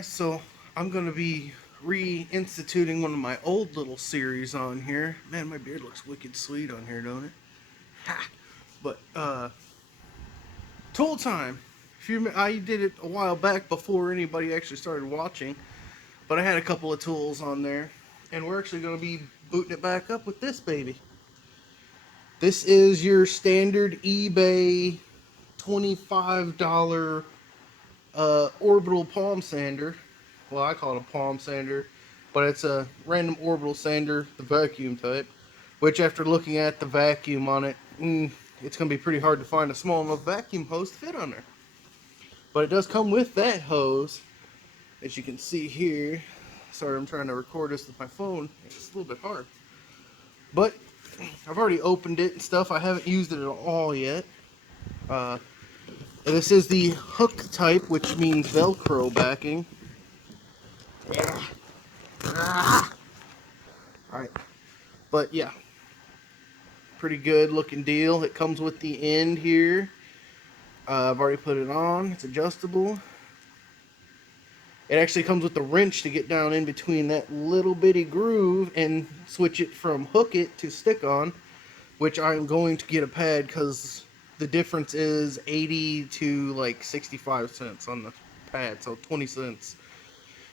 guys, so I'm gonna be reinstituting one of my old little series on here. Man, my beard looks wicked sweet on here, don't it? Ha! But tool time. I did it a while back before anybody actually started watching, but I had a couple of tools on there, and we're actually gonna be booting it back up with this baby. This is your standard eBay $25 orbital palm sander. Well, I call it a palm sander, but it's a random orbital sander, the vacuum type, which after looking at the vacuum on it, it's going to be pretty hard to find a small enough vacuum hose to fit on there. But it does come with that hose, as you can see here. Sorry, I'm trying to record this with my phone. It's a little bit hard. But I've already opened it and stuff. I haven't used it at all yet. This is the hook type, which means Velcro backing. Yeah. Alright. But yeah. Pretty good looking deal. It comes with the end here. I've already put it on. It's adjustable. It actually comes with the wrench to get down in between that little bitty groove and switch it from hook it to stick on, which I'm going to get a pad because the difference is 80 to like 65 cents on the pad, so 20 cents.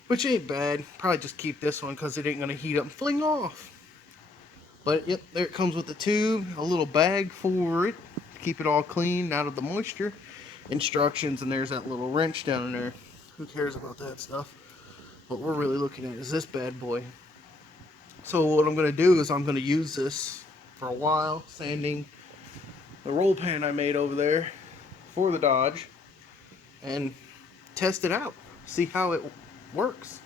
Which ain't bad. Probably just keep this one because it ain't going to heat up and fling off. But yep, there it comes with the tube, a little bag for it to keep it all clean out of the moisture. Instructions, and there's that little wrench down in there. Who cares about that stuff? What we're really looking at is this bad boy. So what I'm going to do is I'm going to use this for a while, sanding the roll pan I made over there for the Dodge, and test it out. See how it works.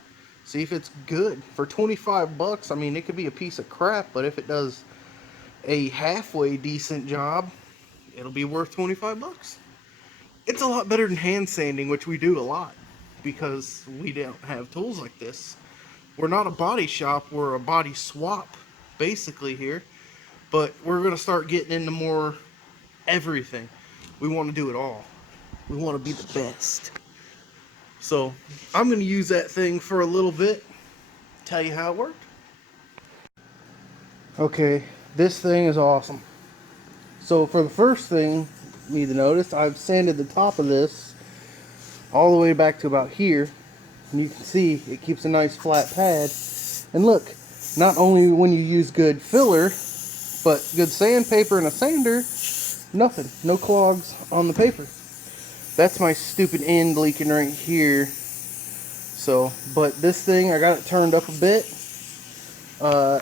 See if it's good. For 25 bucks, I mean, it could be a piece of crap, but if it does a halfway decent job, it'll be worth 25 bucks. It's a lot better than hand sanding, which we do a lot because we don't have tools like this. We're not a body shop, we're a body swap basically here, but we're going to start getting into more everything. We want to do it all. We want to be the best. So I'm going to use that thing for a little bit, tell you how it worked. Okay, this thing is awesome. So for the first thing you need to notice, I've sanded the top of this all the way back to about here. And you can see it keeps a nice flat pad. And look, not only when you use good filler, but good sandpaper and a sander, nothing. No clogs on the paper. That's my stupid end leaking right here. So, but this thing, I got it turned up a bit.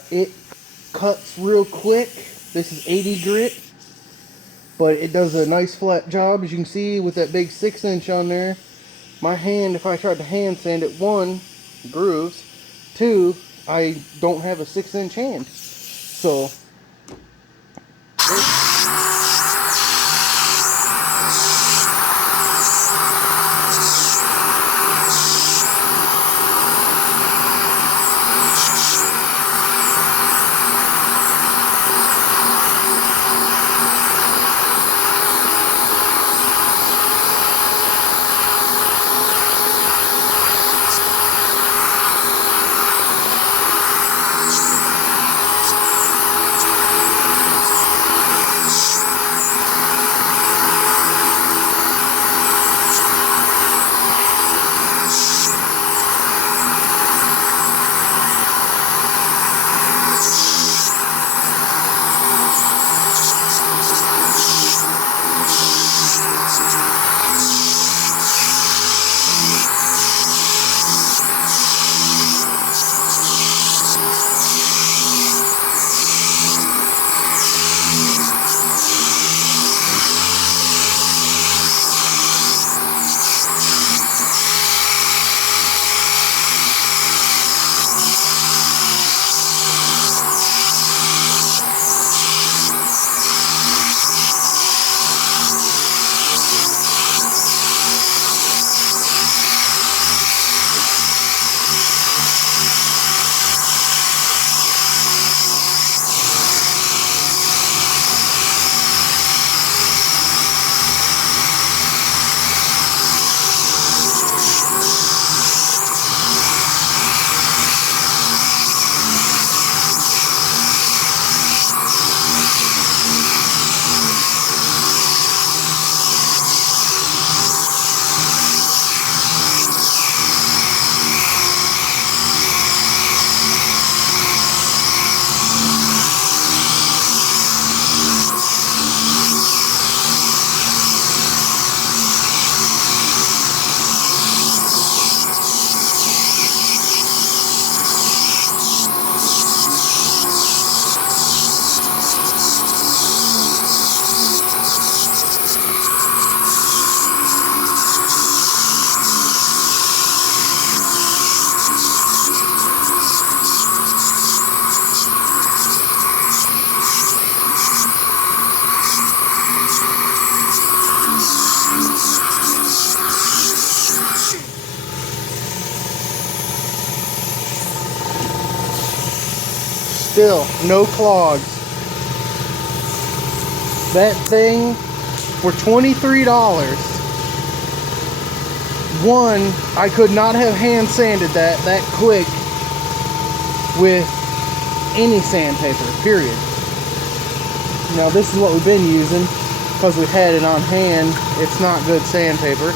It cuts real quick. This is 80 grit. But it does a nice flat job, as you can see, with that big 6-inch on there. My hand, if I tried to hand sand it, 1, grooves. 2, I don't have a 6-inch hand. So, still no clogs. That thing for $23. One, I could not have hand sanded that quick with any sandpaper, period. Now this is what we've been using because we've had it on hand. It's not good sandpaper.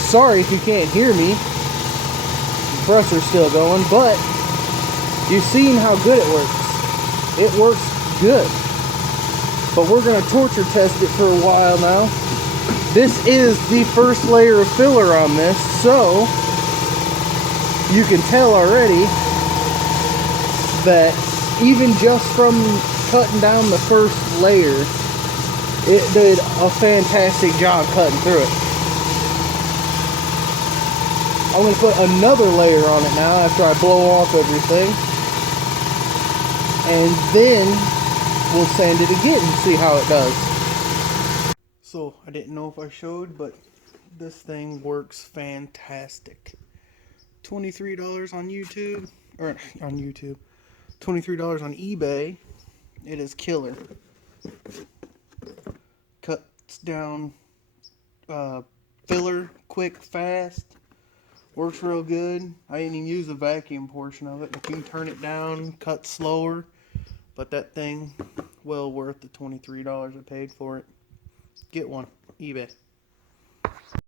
Sorry if you can't hear me. The pressure's still going, but you've seen how good it works. It works good. But we're going to torture test it for a while now. This is the first layer of filler on this, so you can tell already that even just from cutting down the first layer, it did a fantastic job cutting through it. I'm going to put another layer on it now after I blow off everything, and then we'll sand it again and see how it does. So I didn't know if I showed, but this thing works fantastic. $23 on YouTube, or on YouTube, $23 on eBay. It is killer. Cuts down filler quick, fast. Works real good. I didn't even use the vacuum portion of it. You can turn it down, cut slower. But that thing, well worth the $23 I paid for it. Get one. eBay.